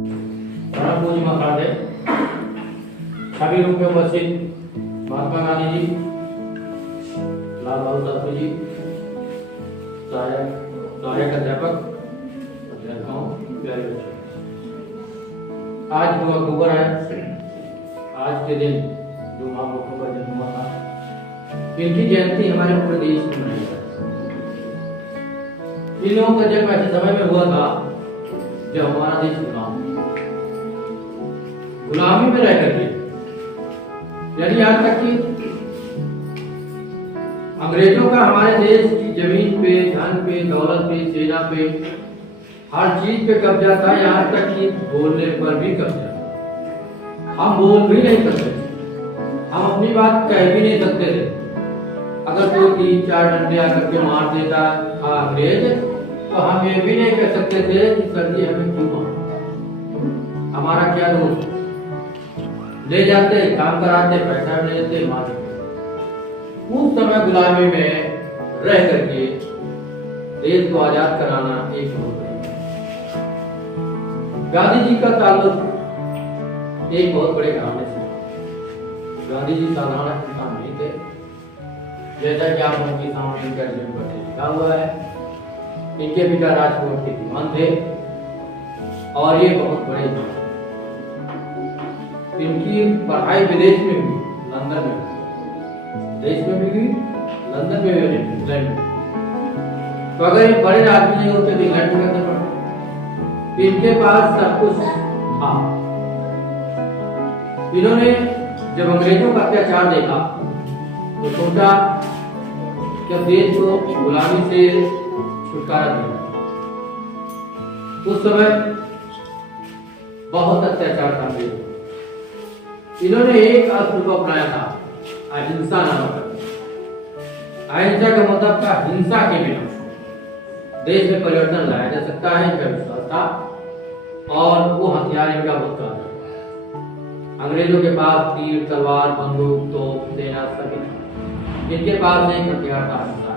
प्रणब पूजी मकान छवि रूप में उपस्थित महात्मा गांधी जी, लाल बहादुर शास्त्री जी, सहायक अध्यापक, अध्यापकों, प्यारे बच्चों, आज 2 अक्टूबर है। आज के दिन जो महापुरुषों का जन्म हुआ था, इनकी जयंती हमारे पूरे देश में मनाई जाती है। इन लोगों का जन्म ऐसे समय में हुआ था जब हमारा देश गुलामी में रह करके, यानी यहाँ तक कि अंग्रेजों का हमारे देश की जमीन पे, धन पे, दौलत पे, सेना पे, हर चीज पे कब्जा था। यहाँ तक कि बोलने पर भी कब्जा। हम बोल भी नहीं सकते, हम अपनी बात कह भी नहीं सकते थे। अगर कोई 3-4 डंडे आकर के मार देता था अंग्रेज, तो हम ये भी नहीं कह सकते थे कि सर जी हमें क्यों मारा, हमारा क्या दोष। ले जाते, काम कराते, पैसा ले लेते, मार देते। उस समय गुलामी में रह करके देश को आजाद कराना एक बहुत बड़ी। गांधी जी का ताल्लुक एक बहुत बड़े घराने से। गांधी जी साधारण इंसान नहीं थे, जैसा कि आप उनके सामने इनका जन्म पर लिखा हुआ है। इनके पिता राजकोट के दीवान थे और ये बहुत बड़े थे। इनकी पढ़ाई विदेश में हुई, लंदन में, देश में भी हुई, लंदन में भी हुई, इंग्लैंड में। तो अगर ये बड़े आदमी नहीं होते तो इंग्लैंड में करते पड़ते। इनके पास सब कुछ था। इन्होंने जब अंग्रेजों का अत्याचार देखा तो सोचा कि देश को गुलामी से छुटकारा दिया। उस समय बहुत अत्याचार था अंग्रेजों। इन्होंने एक अस्त्र को अपनाया था, अहिंसा नामक। अहिंसा का मतलब था हिंसा के बिना देश में परिवर्तन लाया जा सकता है, इनका विश्वास था। और वो हथियार इनका बहुत था। अंग्रेजों के पास तीर, तलवार, बंदूक, तोप, सेना सभी था। इनके पास एक हथियार था, हिंसा।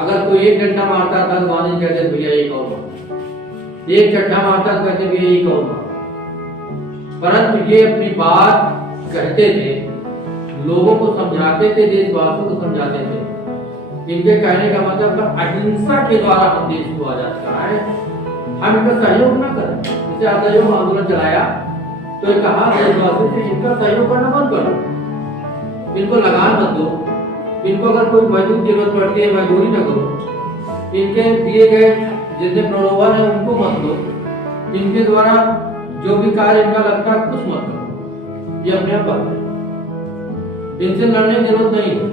अगर कोई एक डंडा मारता था तो गांधी कहते भैया एक और मारो, एक चट्टा मारता तो कहते भैया एक और मारो। परंतु ये अपनी बात कहते थे, लोगों को समझाते थे, देशवासियों को समझाते थे। इनके कहने का मतलब था अहिंसा के द्वारा हम देश को आजाद कराएं, हम इनका सहयोग न करें। जैसे असहयोग आंदोलन चलाया तो ये कहा देशवासियों से इनका सहयोग करना बंद करो, इनको लगान मत दो, इनको अगर कोई मजदूरी की जरूरत पड़ती है मजदूरी न करो, इनके दिए गए जितने प्रलोभन है उनको मत दो, इनके द्वारा जो भी कार्य इनका लगता है कुछ मत करो, ये अपने आप बात है। इनसे लड़ने की जरूरत नहीं है।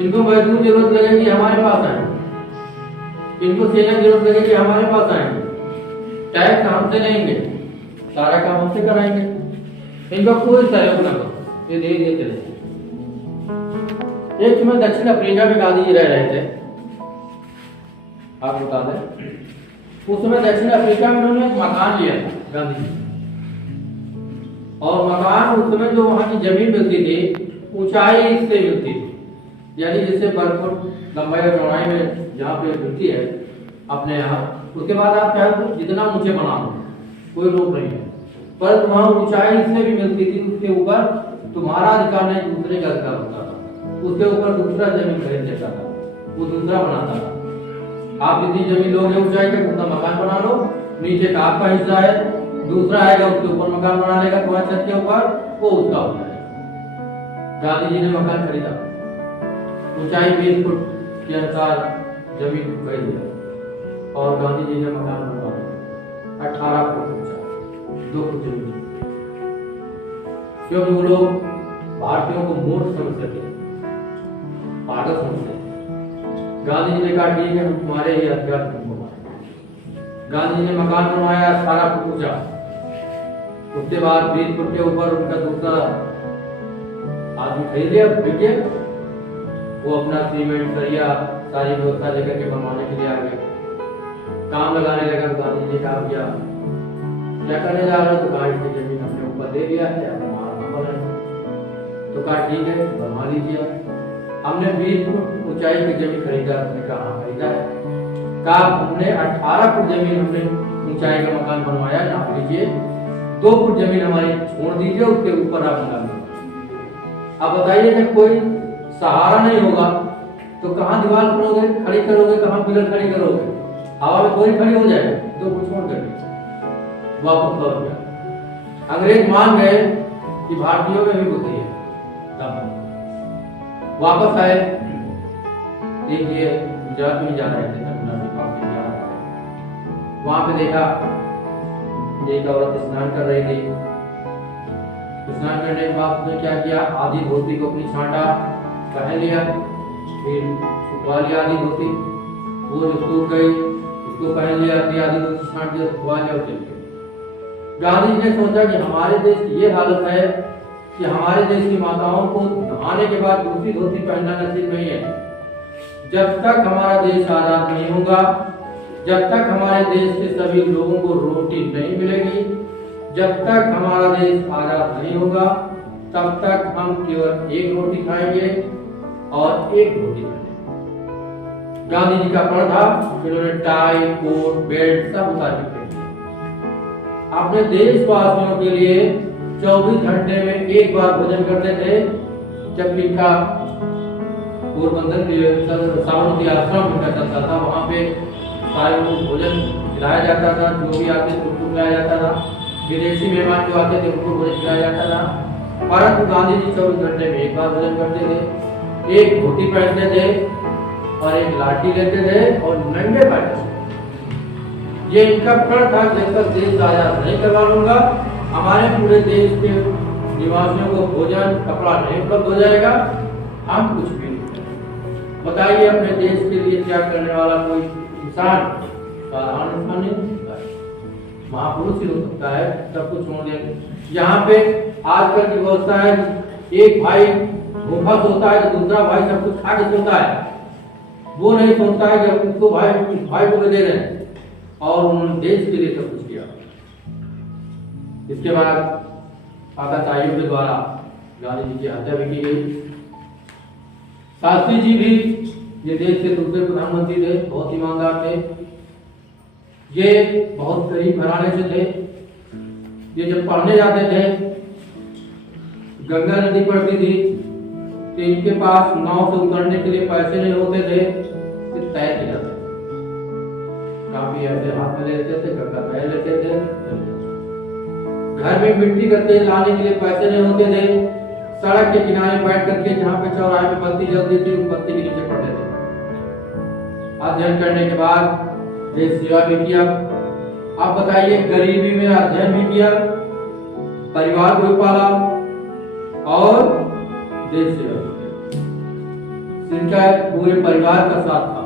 इनको मजदूर जरूरत लगेगी हमारे पास आएंगे, इनको सेना की जरूरत लगेगी हमारे पास आएंगे, टैक्स हमसे लेंगे, सारा काम हमसे कराएंगे, इनका कोई सहयोग न करो, ये धीरे धीरे चलेगा। एक समय दक्षिण अफ्रीका में गांधी जी रह रहे थे, आप बता दें। उस समय दक्षिण अफ्रीका में उन्होंने एक मकान लिया था गांधी जी। और मकान उस समय जो वहां की जमीन मिलती थी ऊंचाई से मिलती थी, यानी जैसे बरफुट लंबाई और चौड़ाई में जहाँ पे मिलती है अपने यहाँ, उसके बाद आप चाहे तो जितना ऊंचे बना लो, कोई रोक नहीं है। पर वहाँ ऊंचाई इससे भी मिलती थी, उसके ऊपर तुम्हारा अधिकार नहीं दूसरे का अधिकार होता था। उसके ऊपर दूसरा जमीन खरीद लेता था, वो दूसरा बनाता था। आप जितनी जमीन लोगे ऊंचाई का उतना मकान बना लो, नीचे का आपका हिस्सा है, दूसरा आएगा उसके ऊपर मकान बना लेगा, तुम्हारे छत के ऊपर, वो उसका हो जाएगा। गांधी जी ने मकान खरीदा, ऊंचाई 20 फुट के अनुसार जमीन खरीद लिया और गांधी जी ने मकान बनवाया 18 फुट ऊंचा, 2 फुट जमीन। क्योंकि वो लोग भारतीयों को मूर्ख समझते थे, पागल समझते थे। गांधी जी ने कहा ठीक है हम तुम्हारे ही हथियार तुमको मारेंगे। गांधी जी ने मकान बनवाया 18 फुट ऊंचा, उसके बाद 20 फुट के ऊपर उनका दूसरा आदमी खरीद लिया, बिके। वो अपना सीमेंट, सरिया, सारी व्यवस्था लेकर के बनवाने के लिए आ गए, काम लगाने लगा। गांधी जी ने कहा भैया क्या करने जा रहे हो? तो कहा इसकी जमीन हमने ऊपर दे दिया है, अब हमारा नंबर है। तो कहा ठीक है बनवा लीजिए। हमने 20 फुट ऊंचाई की जमीन खरीदा, उसने कहा खरीदा है। कहा हमने 18 फुट जमीन हमने ऊंचाई का मकान बनवाया, नाप लीजिए 2 फुट जमीन हमारी छोड़ दीजिए, उसके ऊपर आप मकान बनाइए। अब बताइए जब कोई सहारा नहीं होगा तो कहाँ दीवार करोगे, खड़ी करोगे, कहाँ पिलर खड़ी करोगे? हवा में कोई खड़ी हो जाएगा, 2 फुट छोड़ कर वापस लौट गया। अंग्रेज मान गए कि भारतीयों में भी बुद्धि है, तब वापस आए। देखिए गुजरात में जा रहे थे, वहां पे देखा एक औरत स्नान कर रही थी। स्नान करने के बाद उसने क्या किया, आधी धोती को अपनी छांटा, पहन लिया, फिर सुखवा लिया आधी धोती, वो जो सूख गई उसको पहन लिया, फिर आधी धोती छांट दिया, सुखवा लिया और चल गए। गांधी जी ने सोचा कि हमारे देश की ये हालत है कि हमारे देश की माताओं को नहाने के बाद दूसरी धोती पहनना नसीब नहीं है। जब तक हमारा देश आजाद नहीं होगा, जब तक हमारे देश के सभी लोगों को रोटी नहीं मिलेगी, जब तक हमारा देश आजाद नहीं होगा, तब तक हम केवल एक रोटी खाएंगे और एक रोटी खाएंगे। गांधी जी का प्रण था, उन्होंने टाई, कोट, बेल्ट सब उतार चुके थे। अपने देशवासियों के लिए 24 घंटे में एक बार भोजन करते थे। जब इनका पोरबंदर के साबरमती आश्रम का चलता था, वहाँ पे सारे लोग भोजन खिलाया जाता था, जो भी आते थे उनको खिलाया जाता था, विदेशी मेहमान जो आते थे उनको भोजन खिलाया जाता था। परंतु गांधी जी 24 घंटे में एक बार भोजन करते थे, एक धोती पहनते थे और एक लाठी लेते थे और नंगे पैर। ये इनका प्रण था, जब तक देश आजाद नहीं करवा लूंगा, हमारे पूरे देश के निवासियों को भोजन कपड़ा नहीं उपलब्ध हो जाएगा, हम कुछ भी नहीं करेंगे। बताइए अपने देश के लिए त्याग करने वाला कोई इंसान साधारण इंसान नहीं हो सकता है, महापुरुष ही हो सकता है, सब कुछ छोड़ दे। यहाँ पे आजकल की व्यवस्था है, एक भाई भूखा सोता है तो दूसरा भाई सब कुछ खा के सोता है। वो नहीं सोचता है कि उसको भाई को दे दें, और उन्होंने देश के लिए सब कुछ किया। इसके बाद आताताइयों के द्वारा गांधी जी की हत्या भी की गई। शास्त्री जी भी ये देश के दूसरे प्रधानमंत्री थे, बहुत ईमानदार थे। ये बहुत गरीब घराने से थे। ये जब पढ़ने जाते थे, गंगा नदी पड़ती थी तो इनके पास नाव से उतरने के लिए पैसे नहीं होते थे, तो तैर के जाते थे, काफी ऐसे हाथ में लेते थे, गंगा तैर लेते थे। घर में मिट्टी का तेल लाने के लिए पैसे नहीं होते थे, सड़क के किनारे बैठ करके जहाँ पे चौराहे पे बत्ती जलती थी, उस बत्ती के नीचे पड़ते थे। अध्ययन करने के बाद देश सेवा भी किया। आप बताइए, गरीबी में अध्ययन भी किया, परिवार को पाला और देश सेवा भी किया। इनका पूरे परिवार का साथ था।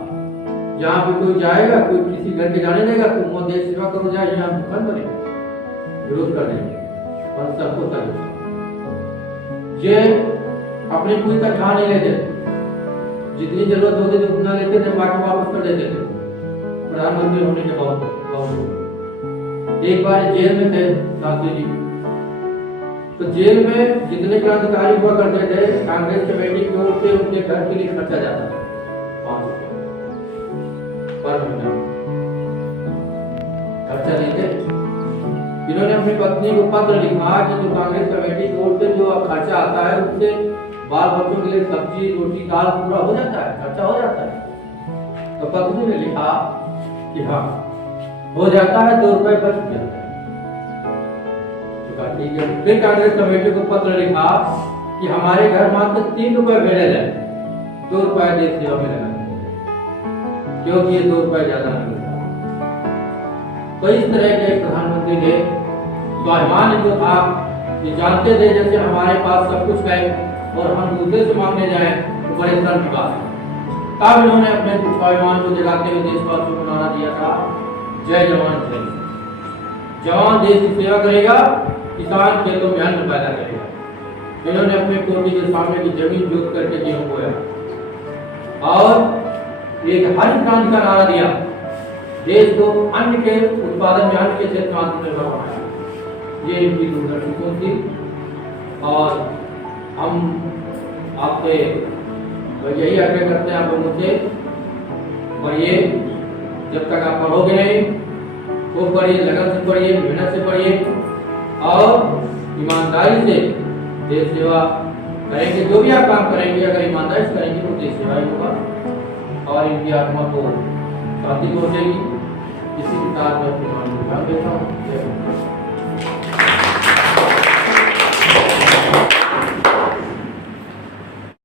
जहाँ पे कोई जाएगा, कोई किसी घर के जाने देगा, तुम वो देश सेवा करो, जाए यहाँ भूखन बने, विरोध कर देंगे और सबको कर। ये अपनी कोई तनख्वाह नहीं लेते, जितनी जरूरत होती थी उतना लेते थे, बाकी वापस कर देते थे। प्रधानमंत्री होने के बाद एक बार जेल में थे शास्त्री जी, तो जेल में जितने क्रांतिकारी हुआ करते थे, कांग्रेस कमेटी की ओर से उनके घर के लिए खर्चा जाता था 5 रुपए पर महीना खर्चा देते। इन्होंने अपनी पत्नी को पत्र लिखा कि जो कांग्रेस कमेटी की ओर से जो खर्चा आता है, उससे बाल बच्चों के लिए सब्जी, रोटी, दाल पूरा हो जाता है, खर्चा हो जाता है। तो पत्नी ने लिखा कि हाँ हो जाता है, 2 रुपए बच जाता है। तो ठीक है। फिर कांग्रेस कमेटी को पत्र लिखा कि हमारे घर मात्र 3 रुपए भेजे जाए, 2 रुपए देश सेवा में लगा, क्योंकि ये 2 रुपए ज्यादा नहीं मिलता। तो इस तरह के प्रधानमंत्री ने स्वाभिमान जो था, ये जानते थे जैसे हमारे पास सब कुछ है और हम दूसरे से मांगने जाए तो बड़े शर्म की बात है। तब इन्होंने अपने स्वाभिमान को जगाते हुए देशवासियों को नारा दिया था, जय जवान जय किसान। जवान देश की सेवा करेगा, किसान खेतों में अन्न पैदा करेगा। इन्होंने अपने कोठी के सामने की जमीन जोत करके गेहूं बोया और एक हरित क्रांति का नारा दिया, देश को अन्न के उत्पादन में, अन्न के क्षेत्र में आत्मनिर्भर बनाया। ये इनकी दूरदर्शी थी। और हम आपसे यही आग्रह करते हैं आप लोगों से, और ये जब तक आप पढ़ोगे नहीं, वो पढ़िए, लगन से पढ़िए, मेहनत से पढ़िए और ईमानदारी से देश सेवा करेंगे। जो भी आप काम करेंगे अगर ईमानदारी से करेंगे तो देश सेवा ही होगा और इनकी आत्मा को शांति पहुंचेगी। इसी के साथ मैं अपनी मान देता हूँ।